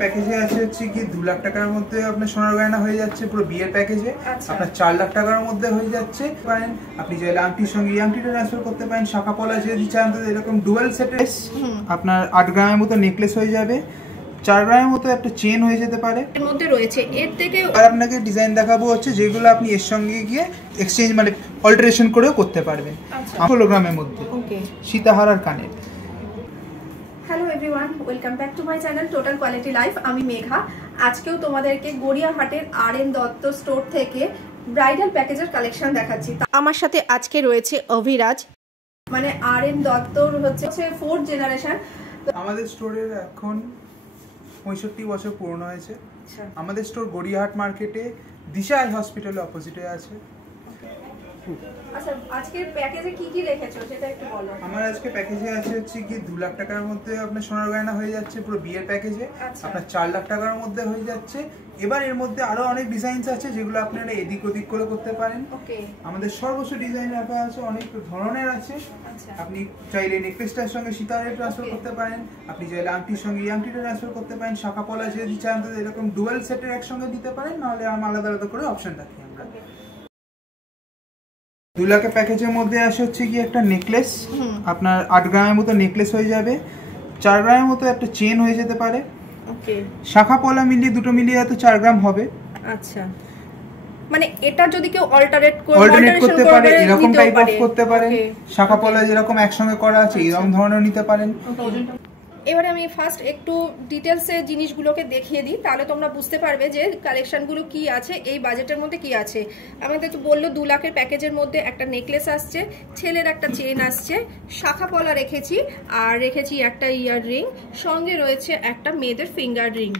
প্যাকেজে আছে হচ্ছে কি 2 লাখ টাকার মধ্যে আপনার সোনার গয়না হয়ে যাচ্ছে পুরো বিয়ের প্যাকেজে। আপনার 4 লাখ টাকার মধ্যে হয়ে যাচ্ছে পারেন। আপনি চাইলে আংটির সঙ্গে এই আংটিটা ট্রান্সফার করতে পারেন। শাখা পলা যদি চান তো এরকম ডুয়াল সেটে আপনার 8 গ্রামের মতো নেকলেস হয়ে যাবে, 4 গ্রামের মতো একটা চেন হয়ে যেতে পারে এর মধ্যে রয়েছে। এর থেকে আর আপনাকে ডিজাইন দেখাবো হচ্ছে যেগুলো আপনি এর সঙ্গে গিয়ে এক্সচেঞ্জ মানে অল্টারেশন করেও করতে পারবেন। 16 গ্রামের মধ্যে ওকে সীতাহার আর কানের। Hello everyone, welcome back to my channel total quality life. আমি মেঘা। আজকেও তোমাদেরকে গড়িয়াহাটের আর.এন. দত্ত স্টোর থেকে ব্রাইডাল প্যাকেজের কালেকশন দেখাচ্ছি। আমার সাথে আজকে রয়েছে অভিরাজ, মানে আর.এন. দত্তর হচ্ছে 4th জেনারেশন। আমাদের স্টোরের এখন 65 বছর পূর্ণ হয়েছে। আমাদের স্টোর গড়িয়াহাট মার্কেটে দিশা আই হসপিটালের অপোজিটে আছে। আচ্ছা, আজকের প্যাকেজে কি কি রেখেছো সেটা একটু বলো। আমার আজকে প্যাকেজে আছে হচ্ছে কি 2 লাখ টাকার মধ্যে আপনার সোনার গয়না হয়ে যাচ্ছে পুরো বিয়ের প্যাকেজে। আপনার 4 লাখ টাকার মধ্যে হয়ে যাচ্ছে। এবার এর মধ্যে আরো অনেক ডিজাইনস আছে যেগুলো আপনারা এদিক ওদিক করে করতে পারেন। ওকে, আমাদের সর্বস্ব ডিজাইন রাখা আছে, অনেক ধরনের আছে। আপনি চাইলে নেকলেসটার সঙ্গে সীতাহারে ট্রান্সফার করতে পারেন, আপনি চাইলে আংটির সঙ্গে এই আংটিটা ট্রান্সফার করতে পারেন। শাখা পলা যদি চান তো এরকম ডুয়াল সেটের একসঙ্গে দিতে পারেন, নাহলে আলাদা আলাদা করে অপশন রাখি আমরা। 2 লাখের প্যাকেজের মধ্যে আসে হচ্ছে কি একটা নেকলেস, আপনার 8 গ্রামের মতো নেকলেস হয়ে যাবে, 4 গ্রামের মতো একটা চেন হয়ে যেতে পারে। ওকে, শাখা পলা মিলিয়ে দুটো মিলিয়ে হয়তো 4 গ্রাম হবে। আচ্ছা, মানে এটা যদি কেউ অল্টারনেট করতে পারে, এরকম টাইপ অফ করতে পারে। শাখা পলা যেরকম একসঙ্গে করা আছে এরকম ধরনের নিতে পারেন। এবারে আমি ফার্স্ট একটু ডিটেলসে জিনিসগুলোকে দেখিয়ে দিই, তাহলে তোমরা বুঝতে পারবে যে কালেকশনগুলো কি আছে, এই বাজেটের মধ্যে কি আছে। আমাদের তো বললো 2 লাখের প্যাকেজের মধ্যে একটা নেকলেস আসছে, ছেলের একটা চেন আসছে, শাখা পলা রেখেছি, আর রেখেছি একটা ইয়ার রিং, সঙ্গে রয়েছে একটা মেয়েদের ফিঙ্গার রিং।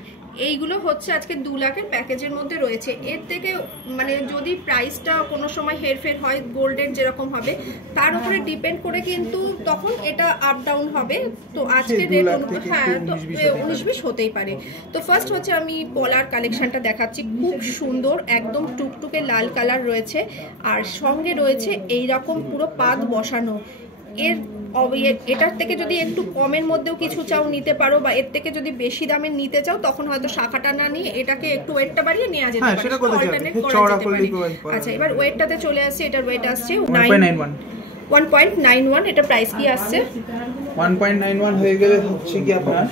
এইগুলো হচ্ছে আজকে 2 লাখের প্যাকেজের মধ্যে রয়েছে। এর থেকে মানে যদি প্রাইসটা কোনো সময় হেরফের হয়, গোল্ডের যেরকম হবে তার উপরে ডিপেন্ড করে কিন্তু তখন এটা আপ ডাউন হবে। তো আজকে রেট হ্যাঁ তো 19-20 হতেই পারে। তো ফার্স্ট হচ্ছে আমি পলার কালেকশনটা দেখাচ্ছি, খুব সুন্দর একদম টুকটুকে লাল কালার রয়েছে, আর সঙ্গে রয়েছে এইরকম পুরো পাত বসানো। এটার থেকে যদি একটু কমের মধ্যেও কিছু চাও নিতে পারো, বা এর থেকে যদি বেশি দামের নিতে চাও তখন হয়তো শাখাটা না নিয়ে এটাকে একটু ওয়েটটা বাড়িয়ে নেওয়া যেতে পারে, অল্টারনেট করা যেতে পারে। আচ্ছা, এবার ওয়েটটাতে চলে আসছে। এটার ওয়েট আসছে 1.91। এটা প্রাইস কি আসছে? 1.91 হয়ে গেলে হচ্ছে কি আপনার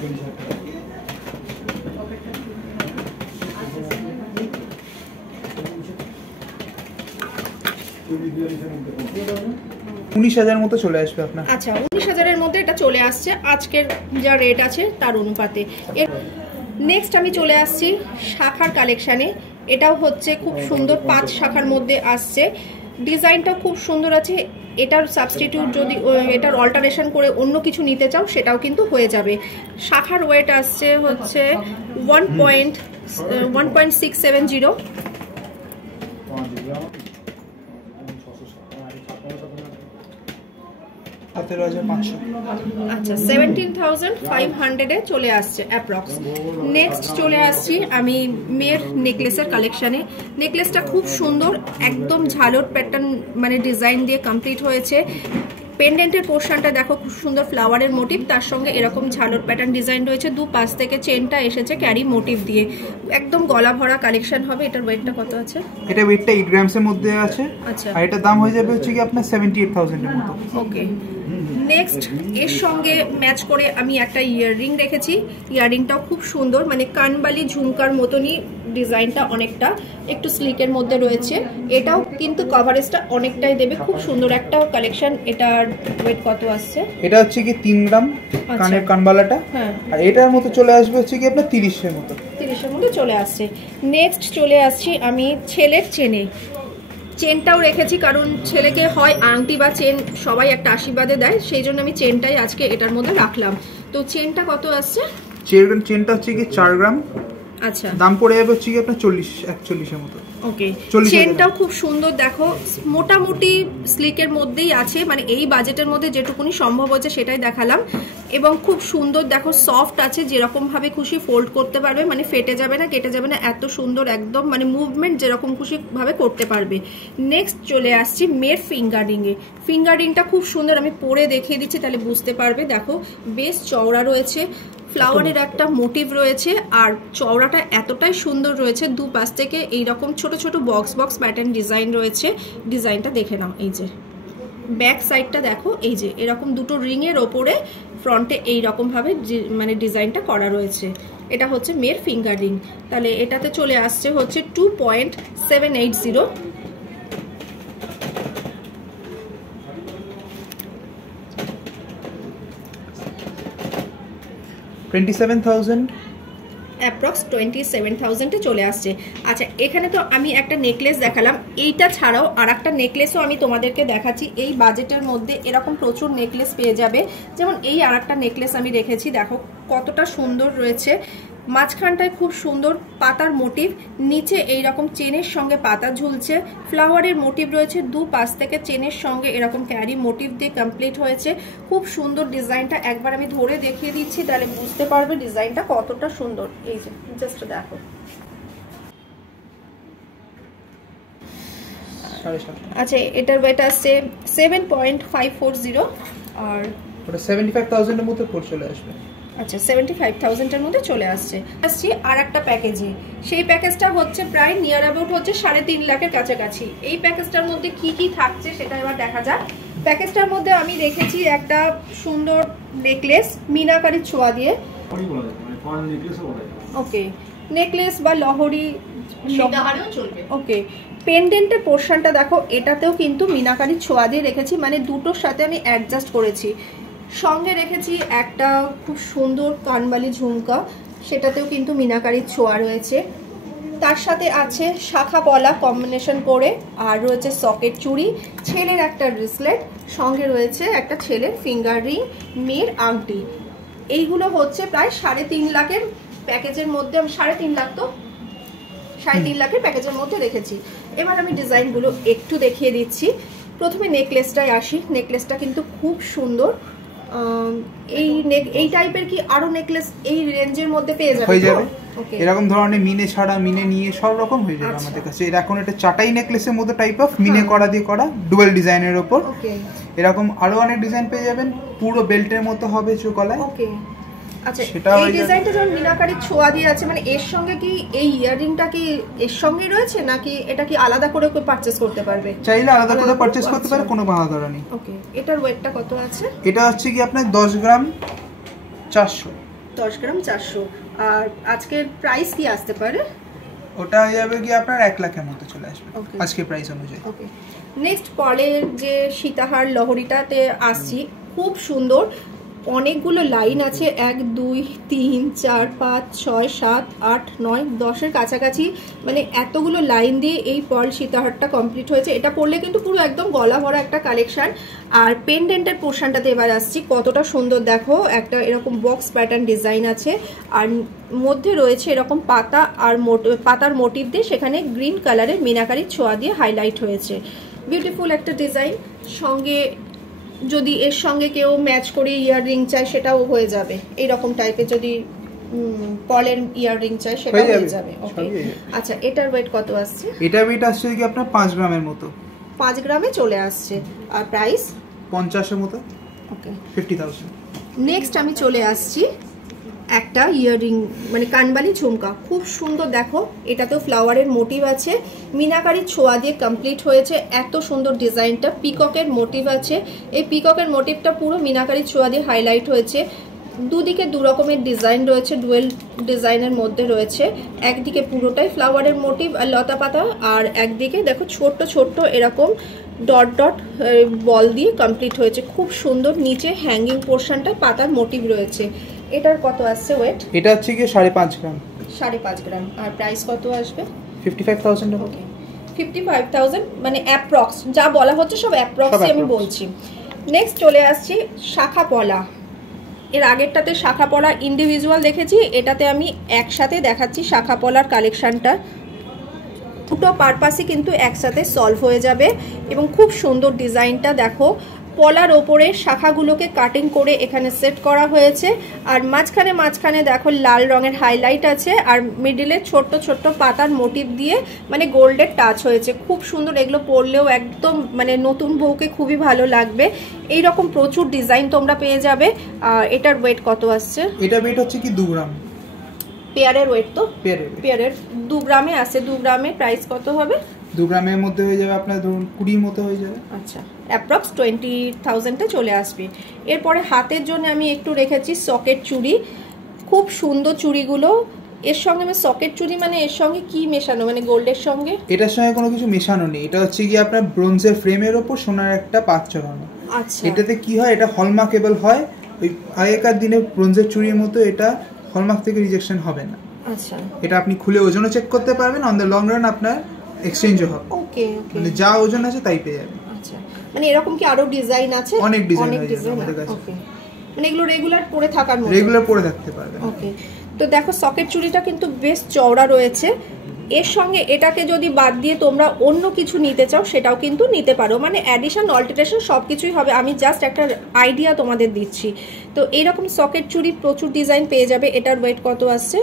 19,000 মতো চলে আসবে আপনার। আচ্ছা, 19,000-এর মধ্যে এটা চলে আসছে আজকের যা রেট আছে তার অনুপাতে। নেক্সট আমি চলে আসছি শাখার কালেকশানে। এটাও হচ্ছে খুব সুন্দর 5 শাখার মধ্যে আসছে, ডিজাইনটাও খুব সুন্দর আছে। এটার সাবস্টিটিউট যদি এটার অল্টারেশন করে অন্য কিছু নিতে চাও সেটাও কিন্তু হয়ে যাবে। শাখার ওয়েট আসছে হচ্ছে 1.670। আচ্ছা, 17,500-এ চলে আসছে অ্যাপ্রক্স। নেক্সট চলে আসছি আমি মেয়ের নেকলেসের কালেকশানে। নেকলেসটা খুব সুন্দর, একদম ঝালর প্যাটার্ন মানে ডিজাইন দিয়ে কমপ্লিট হয়েছে। পেন্ডেন্টের পোর্শনটা দেখো, খুব সুন্দর ফ্লাওয়ারের মোটিভ, তার সঙ্গে এরকম ঝালর প্যাটার্ন ডিজাইন রয়েছে। দুপাশ থেকে চেনটা এসেছে ক্যারি মোটিভ দিয়ে, একদম গলা ভরা কালেকশন হবে। এটার ওয়েটটা কত আছে? এটা ওয়েটটা 8 গ্রামসের মধ্যে আছে। আচ্ছা, আর এটার দাম হয়ে যাবে হচ্ছে কি আপনার 78,000 এর মতো। ওকে, নেক্সট এর সঙ্গে ম্যাচ করে আমি একটা ইয়াররিং রেখেছি। ইয়াররিংটাও খুব সুন্দর, মানে কানবালি ঝুমকার মতনই ডিজাইনটা, অনেকটা একটু স্লিকের মধ্যে রয়েছে। এটাও কিন্তু কভারেজটা অনেকটাই দেবে, খুব সুন্দর একটা কালেকশন। এটার ওয়েট কত আসছে? এটা হচ্ছে কি 3 গ্রাম কানের কানবালাটা। হ্যাঁ, আর এটার মতো চলে আসবে হচ্ছে কি আপনার 30-এর মতো। 30-এর মধ্যে চলে আসছে। নেক্সট চলে আসছি আমি ছেলের চেনে। চেনটাও রেখেছি, কারণ ছেলেকে হয় আংটি বা চেন সবাই একটা আশীর্বাদে দেয়, সেই জন্য আমি চেনটাই আজকে এটার মধ্যে রাখলাম। তো চেনটা কত আসছে? চেনটা হচ্ছে কি 4 গ্রাম। আচ্ছা, দাম পড়ে যাবে হচ্ছে কি আপনার 41-41-এর মতো। ওকে, চেনটাও খুব সুন্দর, দেখো মোটামুটি স্লিকের মধ্যেই আছে, মানে এই বাজেটের মধ্যে যেটুকুনি সম্ভব হচ্ছে সেটাই দেখালাম। এবং খুব সুন্দর দেখো, সফট আছে, যেরকম ভাবে খুশি ফোল্ড করতে পারবে, মানে ফেটে যাবে না, কেটে যাবে না, এত সুন্দর একদম, মানে মুভমেন্ট যেরকম খুশি ভাবে করতে পারবে। নেক্সট চলে আসছি মেয়ের ফিঙ্গারিং এ। ফিঙ্গারিংটা খুব সুন্দর, আমি পরে দেখিয়ে দিচ্ছি তাহলে বুঝতে পারবে। দেখো বেশ চওড়া রয়েছে, ফ্লাওয়ারের একটা মোটিভ রয়েছে আর চওড়াটা এতটাই সুন্দর রয়েছে, দুপাশ থেকে এইরকম ছোট ছোট বক্স বক্স প্যাটার্ন ডিজাইন রয়েছে। ডিজাইনটা দেখে নাও, এই যে ব্যাক সাইডটা দেখো, এই যে এরকম দুটো রিংয়ের ওপরে ফ্রন্টে এইরকমভাবে মানে ডিজাইনটা করা রয়েছে। এটা হচ্ছে মেয়ের ফিঙ্গার রিং। তাহলে এটাতে চলে আসছে হচ্ছে 2.780। 27,000 অ্যাপ্রক্স 27,000-এ চলে আসছে। আচ্ছা, এখানে তো আমি একটা নেকলেস দেখালাম, এইটা ছাড়াও আর একটা নেকলেসও আমি তোমাদেরকে দেখাচ্ছি। এই বাজেটের মধ্যে এরকম প্রচুর নেকলেস পেয়ে যাবে। যেমন এই আর একটা নেকলেস আমি রেখেছি, দেখো কতটা সুন্দর রয়েছে। মাঝখানটায় খুব সুন্দর পাতার মোটিভ, নিচে এই রকম চেনের সঙ্গে পাতা ঝুলছে, ফ্লাওয়ারের মোটিভ রয়েছে, দু পাশ থেকে চেনের সঙ্গে এরকম ক্যারি মোটিভ দিয়ে কমপ্লিট হয়েছে। খুব সুন্দর ডিজাইনটা, একবার আমি ধরে দেখিয়ে দিচ্ছি তাহলে বুঝতে পারবে ডিজাইনটা কতটা সুন্দর। এই যে জাস্ট দেখো, আচ্ছা এটার ওয়েট আসছে 7.540 আর ওটা 75,000 এর মধ্যে চলে আসবে। আচ্ছা 75,000-এর মধ্যে চলে আসছে। আর একটা প্যাকেজে, সেই প্যাকেজটা হচ্ছে প্রায় নিয়ার অ্যাবাউট হচ্ছে 3.5 লাখের কাছাকাছি। এই প্যাকেজটার মধ্যে কি কি থাকছে সেটা এবার দেখা যাক। প্যাকেজটার মধ্যে আমি রেখেছি একটা সুন্দর নেকলেস মিনাকারির ছোঁয়া দিয়ে, ওকে নেকলেস বা লহরি চলবে, ওকে। পেন্ডেন্টের পোর্শনটা দেখো, এটাতেও কিন্তু মিনাকারির ছোঁয়া দিয়ে রেখেছি, মানে দুটোর সাথে আমি অ্যাডজাস্ট করেছি। সঙ্গে রেখেছি একটা খুব সুন্দর কানবালি ঝুমকা, সেটাতেও কিন্তু মিনাকারির ছোঁয়া রয়েছে। তার সাথে আছে শাখা পলা কম্বিনেশন করে, আর রয়েছে সকেট চুড়ি, ছেলের একটা ব্রেসলেট, সঙ্গে রয়েছে একটা ছেলের ফিঙ্গার রিং, মেয়ের আংটি। এইগুলো হচ্ছে প্রায় 3.5 লাখের প্যাকেজের মধ্যে। আমি 3.5 লাখ তো 3.5 লাখের প্যাকেজের মধ্যে রেখেছি। এবার আমি ডিজাইনগুলো একটু দেখিয়ে দিচ্ছি। প্রথমে নেকলেসটায় আসি। নেকলেসটা কিন্তু খুব সুন্দর। এই টাইপের কি আরো নেকলেস এই রেঞ্জের মধ্যে পেয়ে যাবে? হয়ে যাবে। এরকম ধরনের মিনে ছাড়া, মিনে নিয়ে সব রকম হয়ে যাবে আমাদের কাছে। এখন এটা চাটাই নেকলেসের মধ্যে টাইপ অফ মিনে করা দিয়ে করা, ডুয়াল ডিজাইনের উপর। এরকম আরো অনেক ডিজাইন পেয়ে যাবেন, পুরো বেল্টের মতো হবে গলায়। ওকে, আচ্ছা এই ডিজাইনটা যখন মিনাকারি ছোঁয়া দিয়ে আছে, মানে এর সঙ্গে কি এই ইয়াররিংটা কি এর সঙ্গেই রয়েছে নাকি এটা কি আলাদা করে পারচেজ করতে পারবে? চাইলে আলাদা করে পারচেজ করতে পারে, কোনো বাধা ধরা নেই। ওকে, এটার ওয়েটটা কত আছে? এটা হচ্ছে কি আপনার 10 গ্রাম 400। 10 গ্রাম 400। আর আজকের প্রাইস কি আসতে পারে? ওটা হয়ে যাবে কি আপনার 1 লাখের মতো চলে আসবে আজকে প্রাইস অনুযায়ী। ওকে, নেক্সট পরের যে সীতাহার লহরিটাতে আসছি, খুব সুন্দর। অনেকগুলো লাইন আছে, 1 2 3 4 5 6 7 8 9 10-এর কাছাকাছি, মানে এতগুলো লাইন দিয়ে এই পার্ল সীতাহারটা কমপ্লিট হয়েছে। এটা পরলে কিন্তু পুরো একদম গলা ভরা একটা কালেকশন। আর পেন্ডেন্টের পোর্শনটাতে এবার আসছি, কতটা সুন্দর দেখো, একটা এরকম বক্স প্যাটার্ন ডিজাইন আছে, আর মধ্যে রয়েছে এরকম পাতা আর পাতার মোটিভ দিয়ে সেখানে গ্রিন কালারের মিনাকারি ছোঁয়া দিয়ে হাইলাইট হয়েছে। বিউটিফুল একটা ডিজাইন। সঙ্গে যদি এর সঙ্গে কেউ ম্যাচ করে ইয়াররিং চায় সেটাও হয়ে যাবে। এইরকম টাইপের যদি পলের ইয়াররিং চায় সেটাও হয়ে যাবে। ওকে, আচ্ছা এটার ওয়েট কত আসছে? এটা ওয়েট আসছে কি আপনার 5 গ্রামের মতো। 5 গ্রামে চলে আসছে। আর প্রাইস 50-এর মতো। ওকে, 50,000। নেক্সট আমি চলে আসছি একটা ইয়াররিং, মানে কানবালি ঝুমকা, খুব সুন্দর দেখো। এটাতেও ফ্লাওয়ারের মোটিভ আছে, মিনাকারি ছোঁয়া দিয়ে কমপ্লিট হয়েছে। এত সুন্দর ডিজাইনটা, পিককের মোটিভ আছে। এই পিককের মোটিভটা পুরো মিনাকারি ছোঁয়া দিয়ে হাইলাইট হয়েছে। দুদিকে দু রকমের ডিজাইন রয়েছে, ডুয়েল ডিজাইনের মধ্যে রয়েছে। একদিকে পুরোটাই ফ্লাওয়ারের মোটিভ আর লতা পাতা, আর একদিকে দেখো ছোট্ট ছোট্ট এরকম ডট ডট বল দিয়ে কমপ্লিট হয়েছে। খুব সুন্দর। নিচে হ্যাঙ্গিং পোর্শনটা পাতার মোটিভ রয়েছে। এটার কত আসছে ওয়েট? এটা হচ্ছে কি 5.5 গ্রাম। 5.5 গ্রাম। আর প্রাইস কত আসবে? 55,000। ওকে, 55,000 মানে অ্যাপ্রক্স যা বলা হচ্ছে সব অ্যাপ্রক্সই আমি বলছি। নেক্সট চলে আসছি শাখা পলা। এর আগেরটাতে শাখা পলা ইন্ডিভিজুয়াল দেখেছি, এটাতে আমি একসাথে দেখাচ্ছি শাখা পলার কালেকশনটা। দুটো পারপাসই কিন্তু একসাথে সলভ হয়ে যাবে এবং খুব সুন্দর ডিজাইনটা দেখো। পলার ওপরে শাখাগুলোকে কাটিং করে এখানে সেট করা হয়েছে। আর মাঝখানে দেখো লাল রঙের হাইলাইট আছে, আর মিডিলে ছোট্ট ছোট্ট পাতার মোটিভ দিয়ে মানে গোল্ডের টাচ হয়েছে। খুব সুন্দর, এগুলো পরলেও একদম মানে নতুন বউকে খুবই ভালো লাগবে। এই রকম প্রচুর ডিজাইন তোমরা পেয়ে যাবে। এটার ওয়েট কত আসছে? এটা ওয়েট হচ্ছে কি 2 গ্রাম। পেয়ারের ওয়েট তো পেয়ারের 2 গ্রামে আছে। 2 গ্রামে প্রাইস কত হবে? 2 গ্রামের মধ্যে হয়ে যাবে আপনার ধরুন 20 মতো হয়ে যাবে। আচ্ছা, অ্যাপ্রক্স 20,000-এ চলে আসবে। এরপরে হাতের জন্য আমি একটু রেখেছি সকেট চুড়ি। খুব সুন্দর চুড়িগুলো। এর সঙ্গে আমি সকেট চুড়ি মানে এর সঙ্গে কি মেশানো, মানে গোল্ডের সঙ্গে? এটার সঙ্গে কোনো কিছু মেশানো নেই, এটা হচ্ছে কি আপনার ব্রোঞ্জের ফ্রেমের ওপর সোনার একটা পাত চড়ানো। আচ্ছা, এটাতে কি হয়, এটা হলমার্কেবল হয়। ওই আগেকার দিনে ব্রোঞ্জের চুড়ির মতো এটা হলমার্ক থেকে রিজেকশন হবে না। আচ্ছা, এটা আপনি খুলে ওজনও চেক করতে পারবেন, অন দ্য লং রান আপনার এক্সচেঞ্জও হবে। ওকে ওকে, মানে যা ওজন আছে তাই পেয়ে যাবেন। আচ্ছা, মানে এরকম কি আরো ডিজাইন আছে? অনেক ডিজাইন আমাদের কাছে। ওকে, মানে এগুলো রেগুলার পরে থাকার মতো? রেগুলার পরে থাকতে পারবেন। ওকে, তো দেখো সকেট চুড়িটা কিন্তু বেশ চওড়া রয়েছে। এর সঙ্গে এটাকে যদি বাদ দিয়ে তোমরা অন্য কিছু নিতে চাও সেটাও কিন্তু নিতে পারো, মানে অ্যাডিশন অল্টারেশন সব কিছুই হবে। আমি জাস্ট একটা আইডিয়া তোমাদের দিচ্ছি। তো এইরকম সকেট চুড়ি প্রচুর ডিজাইন পেয়ে যাবে। এটার ওয়েট কত আসছে?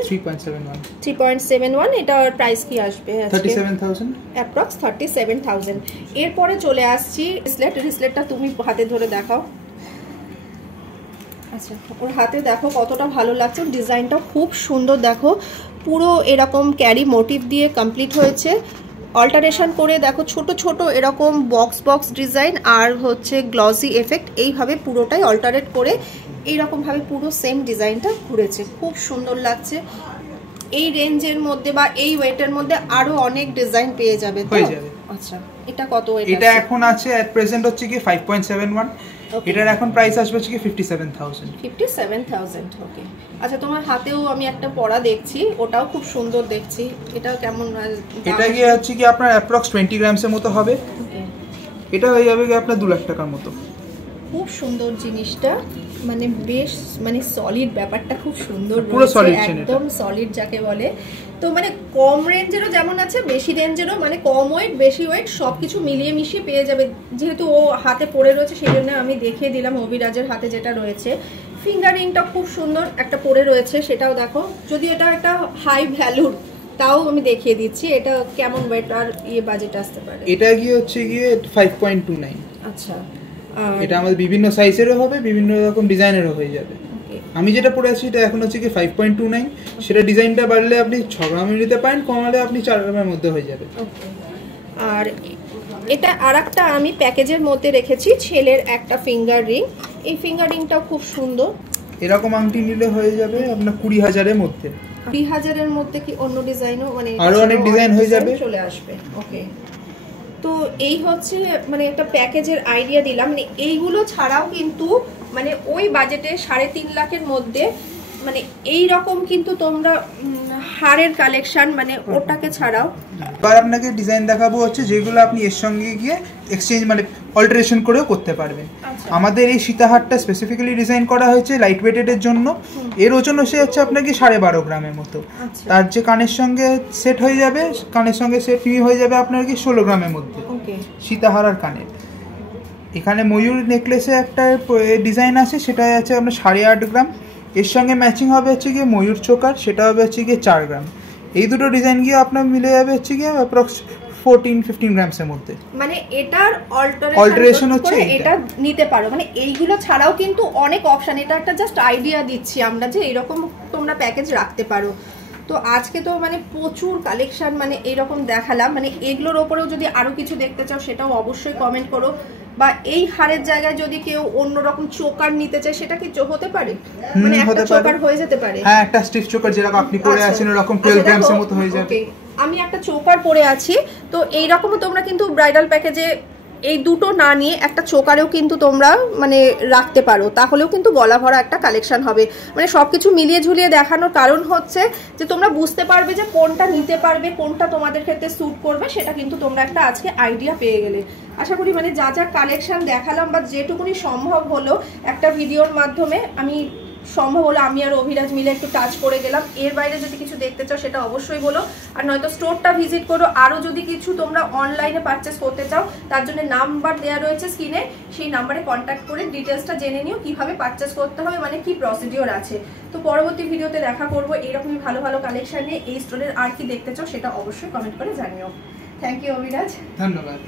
3.71। এটার প্রাইস কি আসবে? 37,000, অ্যাপ্রক্স 37,000। এরপরে চলে আসছি রিসলেটটা তুমি হাতে ধরে দেখাও। আচ্ছা, ওর হাতে দেখো কতটা ভালো লাগছে, ডিজাইনটা খুব সুন্দর। দেখো পুরো এরকম ক্যারি মোটিভ দিয়ে কমপ্লিট হয়েছে। অল্টারেশন করে দেখো ছোট ছোট এরকম বক্স ডিজাইন আর হচ্ছে গ্লসি এফেক্ট, এইভাবে পুরোটাই অল্টারেট করে এইরকমভাবে পুরো সেম ডিজাইনটা ঘুরেছে। খুব সুন্দর লাগছে। এই রেঞ্জের মধ্যে বা এই ওয়েটের মধ্যে আরো অনেক ডিজাইন পেয়ে যাবে তো? আচ্ছা, এটা কত ওয়েট? এটা এখন আছে এট প্রেজেন্ট হচ্ছে কি 5.71। এটার এখন প্রাইস আসবে কি 57,000। 57,000। ওকে, আচ্ছা, তোমার হাতেও আমি একটা পরা দেখছি, ওটাও খুব সুন্দর দেখছি। এটা কেমন? এটা কি হচ্ছে কি আপনার অ্যাপ্রক্স 20 গ্রামসের মতো হবে। এটা হয়ে যাবে কি আপনার 2 লাখ টাকার মতো। খুব সুন্দর জিনিসটা, মানে বেশ মানে সলিড, ব্যাপারটা খুব সুন্দর, পুরো সলিড, একদম সলিড যাকে বলে। তো মানে কম রেঞ্জেরও যেমন আছে, বেশি রেঞ্জেরও, মানে কম ওয়েট বেশি ওয়েট সবকিছু মিলিয়ে মিশিয়ে পেয়ে যাবে। যেহেতু ও হাতে পরে রয়েছে সেই জন্য আমি দেখিয়ে দিলাম অভিরাজের হাতে যেটা রয়েছে। ফিঙ্গারিংটা খুব সুন্দর একটা পরে রয়েছে, সেটাও দেখো। যদি এটা একটা হাই ভ্যালুর তাও আমি দেখিয়ে দিচ্ছি এটা কেমন ওয়েট আর বাজেট আসতে পারে। এটা কি হচ্ছে গিয়ে 5.29। আচ্ছা, এটা আমাদের বিভিন্ন সাইজেরও হবে, বিভিন্ন রকম ডিজাইনেরও হয়ে যাবে। আমি যেটা পরে আছি এটা এখন হচ্ছে কি 5.29। সেটা ডিজাইনটা বাড়লে আপনি 6 গ্রামে নিতে পারেন, কমালে আপনি 4 গ্রামের মধ্যে হয়ে যাবে। আর এটা আরেকটা আমি প্যাকেজের মধ্যে রেখেছি, ছেলের একটা ফিঙ্গার রিং। এই ফিঙ্গার রিংটাও খুব সুন্দর। এরকম আংটি নিলে হয়ে যাবে আপনার 20,000-এর মধ্যে। 20,000-এর মধ্যে কি অন্য ডিজাইনও মানে আরো অনেক ডিজাইন হয়ে যাবে, চলে আসবে। ওকে, তো এই হচ্ছে মানে একটা প্যাকেজের আইডিয়া দিলাম। মানে এইগুলো ছাড়াও কিন্তু মানে ওই বাজেটে 3.5 লাখের মধ্যে মানে এই রকম কিন্তু তোমরা হারের কালেকশন মানে ওটাকে ছাড়াও এবার আপনাকে ডিজাইন দেখাবো হচ্ছে যেগুলো আপনি এর সঙ্গে গিয়ে এক্সচেঞ্জ মানে অল্টারেশন করেও করতে পারবেন। আমাদের এই সীতাহারটা স্পেসিফিক্যালি ডিজাইন করা হয়েছে লাইট ওয়েটেডের জন্য। এর ওজন এসে হচ্ছে আপনাকে 12.5 গ্রামের মতো। তার যে কানের সঙ্গে সেট হয়ে যাবে, কানের সঙ্গে সেট হয়ে যাবে আপনার কি 16 গ্রামের মধ্যে সীতাহার আর কানের। এখানে ময়ূর নেকলেসে একটা ডিজাইন আছে, সেটা আছে আপনার 8.5 গ্রাম। এর সঙ্গে ম্যাচিং হবে হচ্ছে গিয়ে ময়ূর চোকার, সেটা হবে হচ্ছে গিয়ে 4 গ্রাম। এই দুটো ডিজাইন গিয়ে আপনার মিলে যাবে হচ্ছে গিয়ে অ্যাপ্রক্স 14-15 গ্রামসের মধ্যে। মানে এটার অল্টারেশন হচ্ছে এটা নিতে পারো। মানে এইগুলো ছাড়াও কিন্তু অনেক অপশন। এটা একটা জাস্ট আইডিয়া দিচ্ছি আমরা যে এরকম তোমরা প্যাকেজ রাখতে পারো। তো আজকে তো মানে প্রচুর কালেকশন মানে এইরকম দেখালাম। মানে এগুলোর ওপরেও যদি আরো কিছু দেখতে চাও সেটাও অবশ্যই কমেন্ট করো। বা এই হারের জায়গায় যদি কেউ অন্যরকম চোকার নিতে চায় সেটা কি হতে পারে? মানে একটা চোকার হয়ে যেতে পারে। হ্যাঁ, একটা স্টিফ চোকার যেরকম আপনি পরে আছেন ওরকম 12 গ্রামসের মতো হয়ে যাবে। আমি একটা চোকার পরে আছি, তো এইরকমও তোমরা কিন্তু ব্রাইডাল প্যাকেজে এই দুটো না নিয়ে একটা চোকারেও কিন্তু তোমরা মানে রাখতে পারো, তাহলেও কিন্তু গলা ভরা একটা কালেকশন হবে। মানে সবকিছু মিলিয়ে ঝুলিয়ে দেখানোর কারণ হচ্ছে যে তোমরা বুঝতে পারবে যে কোনটা নিতে পারবে, কোনটা তোমাদের ক্ষেত্রে স্যুট করবে, সেটা কিন্তু তোমরা একটা আজকে আইডিয়া পেয়ে গেলে। আশা করি মানে যা যা কালেকশন দেখালাম বা যেটুকুনি সম্ভব হলো একটা ভিডিওর মাধ্যমে আমি সম্ভব হলো আমি আর অভিরাজ মিলে একটু টাচ করে গেলাম। এর বাইরে যদি কিছু দেখতে চাও সেটা অবশ্যই বলো, আর নয়তো স্টোরটা ভিজিট করো। আরও যদি কিছু তোমরা অনলাইনে পারচেস করতে চাও তার জন্য নাম্বার দেওয়া রয়েছে স্ক্রিনে, সেই নাম্বারে কন্ট্যাক্ট করে ডিটেলসটা জেনে নিও কীভাবে পারচেস করতে হবে, মানে কি প্রসিডিওর আছে। তো পরবর্তী ভিডিওতে দেখা করবো এইরকমই ভালো ভালো কালেকশন নিয়ে। এই স্টোরের আর কি দেখতে চাও সেটা অবশ্যই কমেন্ট করে জানিও। Thank you Abhiraj. ধন্যবাদ।